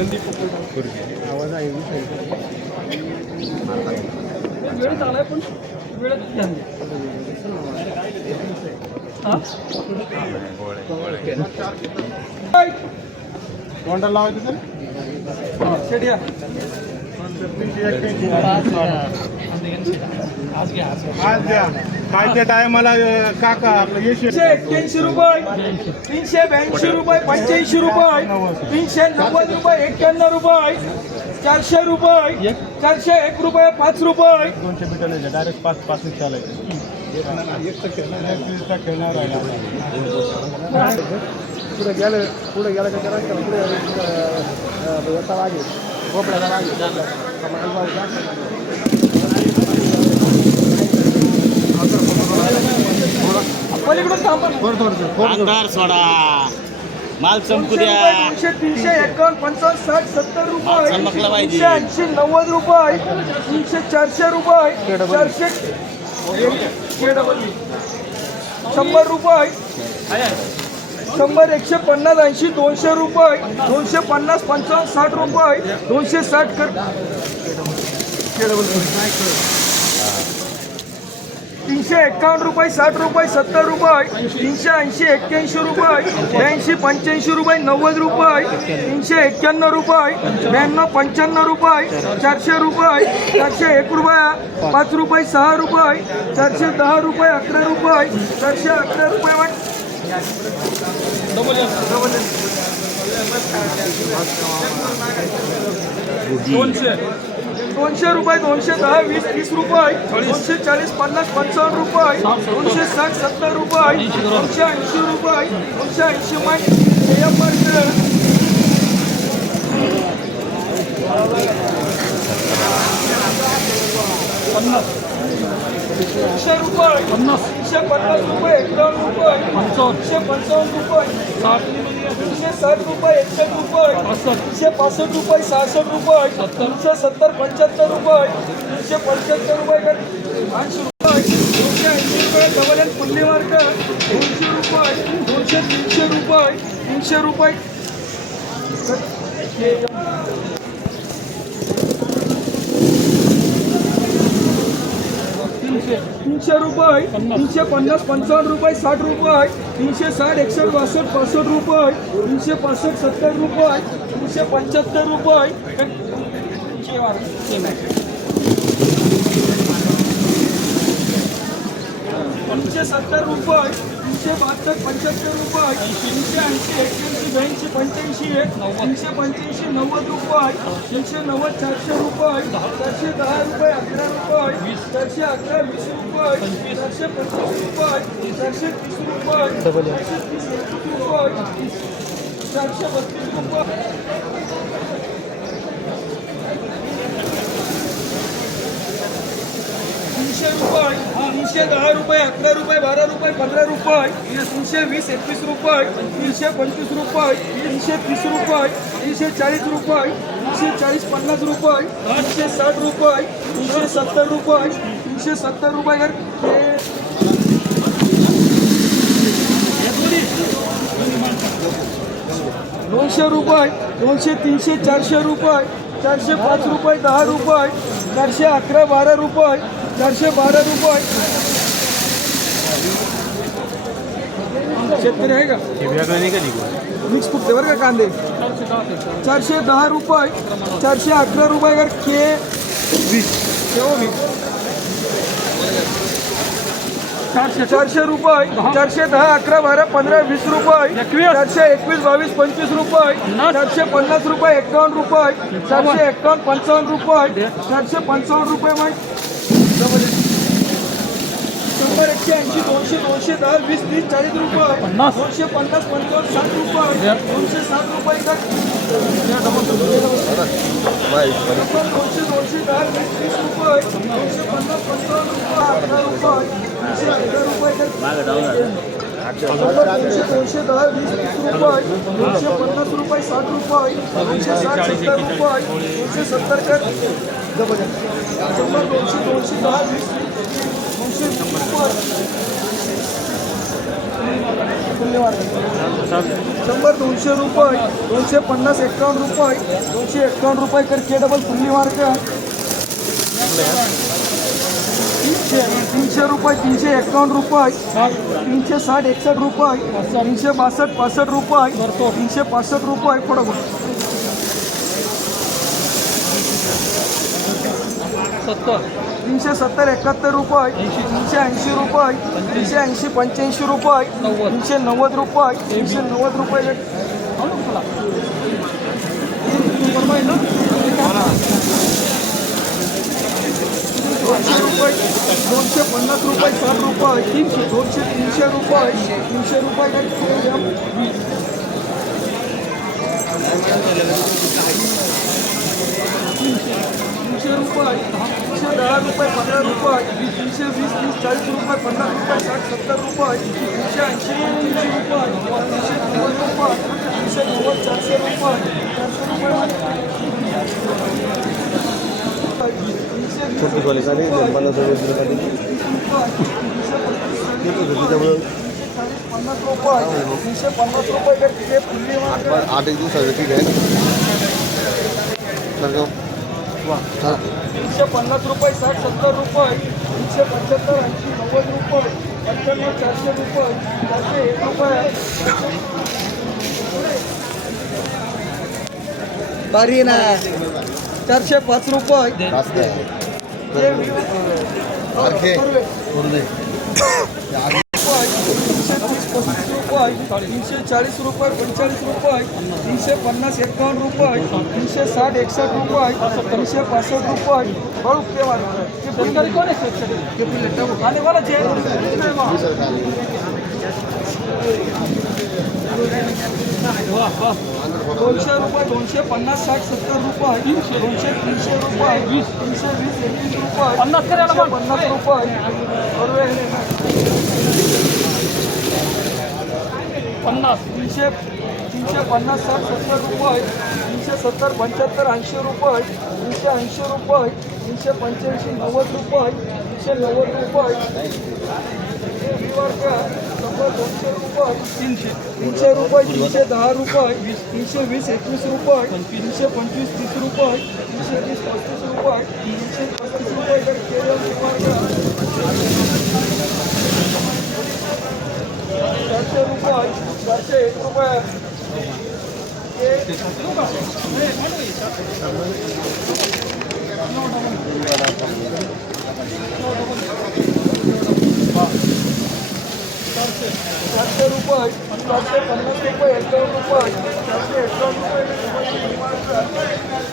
आवाज आहे वेळ चालाय पण वेळेत ध्यान द्या लावायचं सर हा, शेट या. आज द्या कालच्या टायमाला काका एक्क्याऐंशी रुपये तीनशे ब्याऐंशी रुपये पंच्याऐंशी रुपये तीनशे नव्वद रुपये एक्क्याण्णव रुपये चारशे रुपये चारशे एक रुपये पाच रुपये दोनशे मीटर डायरेक्ट पाच पाच चालायचं खेळणार पुढे गेलं पुढे गेलं का करायचं पुढे याचा मागे अंधार सोडा. माल संपू द्या. दोनशे तीनशे एकावन्न पंचावन्न साठ सत्तर रुपये. तीनशे ऐंशी नव्वद रुपये. तीनशे चारशे रुपये. चारशे शंभर रुपये. शंभर एकशे पन्नास ऐंशी दोनशे रुपये. दोनशे पन्नास पंचावन्न साठ रुपये. दोनशे साठ कर तीनशे एक्कावन्न रुपये साठ रुपये सत्तर रुपये तीनशे ऐंशी एक्क्याऐंशी रुपये ब्याऐंशी पंच्याऐंशी रुपये नव्वद रुपये तीनशे एक्क्याण्णव रुपये ब्याण्णव पंच्याण्णव रुपये चारशे रुपये चारशे एक रुपया पाच रुपये सहा रुपये चारशे दहा रुपये अकरा रुपये चारशे अकरा रुपये दोनशे. दोनशे रुपये दोनशे दहा वीस तीस रुपये दोनशे चाळीस पन्नास पंचावन्न रुपये दोनशे साठ सत्तर रुपये दोनशे ऐंशी रुपये दोनशे ऐंशी माहिती एकशे रुपये पन्नास तीनशे पन्नास रुपये एकावन्न रुपये तीनशे पंचावन्न रुपये साठ तीनशे साठ रुपये एकसष्ट रुपये तीनशे पासष्ट रुपये सहासष्ट रुपये तीनशे सत्तर पंच्याहत्तर रुपये तीनशे पंच्याहत्तर रुपये ऐंशी रुपये दोनशे ऐंशी रुपये डबल एन पुल्ली दोनशे रुपये दोनशे तीनशे रुपये तीनशे रुपये तीनशे रुपये तीनशे पन्नास पंचावन्न रुपये साठ रुपये तीनशे साठ एकसष्ट बासष्ट पासष्ट रुपये तीनशे पासष्ट सत्तर रुपये तीनशे पंच्याहत्तर रुपये. तीनशे सत्तर रुपये. तीनशे बहात्तर पंच्याहत्तर रुपये. तीनशे ऐंशी एक्क्याऐंशी ब्याऐंशी पंच्याऐंशी तीनशे पंच्याऐंशी नव्वद रुपये. तीनशे नव्वद चारशे रुपये. चारशे दहा रुपये अकरा रुपये. चारशे अकरा वीस रुपये. चारशे पंचवीस रुपये. चारशे तीस रुपये. चारशे तीस रुपये. चारशे बत्तीस रुपये. तीनशे रुपये तीनशे दहा रुपये अकरा रुपये बारा रुपये पंधरा रुपये तीनशे वीस एकवीस रुपये तीनशे पंचवीस रुपये तीनशे तीस रुपये तीनशे चाळीस रुपये तीनशे चाळीस पन्नास रुपये तीनशे साठ रुपये तीनशे सत्तर रुपये तीनशे सत्तर रुपये दोनशे रुपये दोनशे तीनशे चारशे रुपये चारशे पाच रुपये दहा रुपये चारशे अकरा बारा रुपये चारशे बारा रुपये. शेतकरी आहे का? मिक्स फुटते बरं का कांदे? चारशे दहा रुपये. चारशे अकरा रुपये का के वीस. चारशे चारशे रुपये. चारशे दहा अकरा बारा पंधरा वीस रुपये. चारशे एकवीस बावीस पंचवीस रुपये. चारशे पन्नास रुपये एकावन्न रुपये. चारशे एकावन्न पंचावन्न रुपये. चारशे पंचावन्न रुपये मग शंभर एकशे ऐंशी दोनशे दोनशे दहा वीस तीस चाळीस रुपये दोनशे पन्नास. पंचावन्न साठ रुपये दोनशे सात रुपये का दोनशे दोनशे दहा वीस तीस रुपये दोनशे पन्नास पंचावन्न रुपये अकरा रुपये दोनशे अकरा रुपये दोनशे दोनशे दहा वीस तीस रुपये दोनशे पन्नास रुपये साठ रुपये दोनशे साठ सत्तर रुपये दोनशे सत्तर कर शंभर दोनशे दोनशे दहा वीस दोनशे रुपये शंभर दोनशे रुपये दोनशे पन्नास एकावन्न रुपये दोनशे एकावन्न रुपये कर के डबल पुण्यवार कर तीनशे तीनशे रुपये तीनशे एकावन्न रुपये तीनशे साठ एकसष्ट रुपये तीनशे बासष्ट पासष्ट रुपये तीनशे पासष्ट रुपये. पुढं बघ. तीनशे सत्तर एकाहत्तर रुपये तीनशे ऐंशी रुपये तीनशे ऐंशी पंच्याऐंशी रुपये तीनशे नव्वद रुपये तीनशे नव्वद रुपये. दोनशे रुपये दोनशे पन्नास रुपये साठ रुपये तीनशे दोनशे तीनशे रुपये तीनशे रुपये तीनशे रुपये तीनशे दहा रुपये पंधरा रुपये तीनशे वीस तीस चाळीस रुपये पन्नास रुपये साठ सत्तर रुपये तीनशे ऐंशी तीनशे रुपये तीनशे नव्वद रुपये तीनशे नव्वद चारशे रुपये चारशे रुपये तीनशे वीस छोटी कॉलेज आणि तिथे फुल्ली मार्क आठ एक दिवसाचं ठीक आहे. तीनशे पन्नास रुपये साठ सत्तर रुपये तीनशे पंच्याहत्तर ऐंशी नव्वद रुपये पंच्याण्णव चारशे रुपये चारशे एक रुपये. बारी ना. चारशे पाच रुपये. रुपये. तीनशे चाळीस रुपये पंचेचाळीस रुपये तीनशे पन्नास एकावन्न रुपये तीनशे साठ एकसष्ट रुपये तीनशे पासष्ट रुपये बळू के वाले. ते फुलकारी कोण आहे ते फुले टाकू. दोनशे रुपये दोनशे पन्नास साठ सत्तर रुपये दोनशे तीनशे रुपये वीस. तीनशे वीस एकवीस रुपये पन्नास करायला पन्नास रुपये. पन्नास. तीनशे तीनशे पन्नास साठ सत्तर रुपये तीनशे सत्तर पंच्याहत्तर ऐंशी रुपये तीनशे ऐंशी रुपये तीनशे पंच्याऐंशी नव्वद रुपये तीनशे नव्वद रुपये. शंभर दोनशे रुपये तीनशे तीनशे रुपये तीनशे दहा रुपये तीनशे वीस एकवीस रुपये तीनशे पंचवीस तीस रुपये तीनशे वीस पस्तीस रुपये तीनशे पस्तीस रुपये तर केलं चारशे रुपये चारशे एक रुपये. સોળસો પન્નાસ રૂપિયા એકસો રૂપિયા ચારસો એકસો રૂપિયા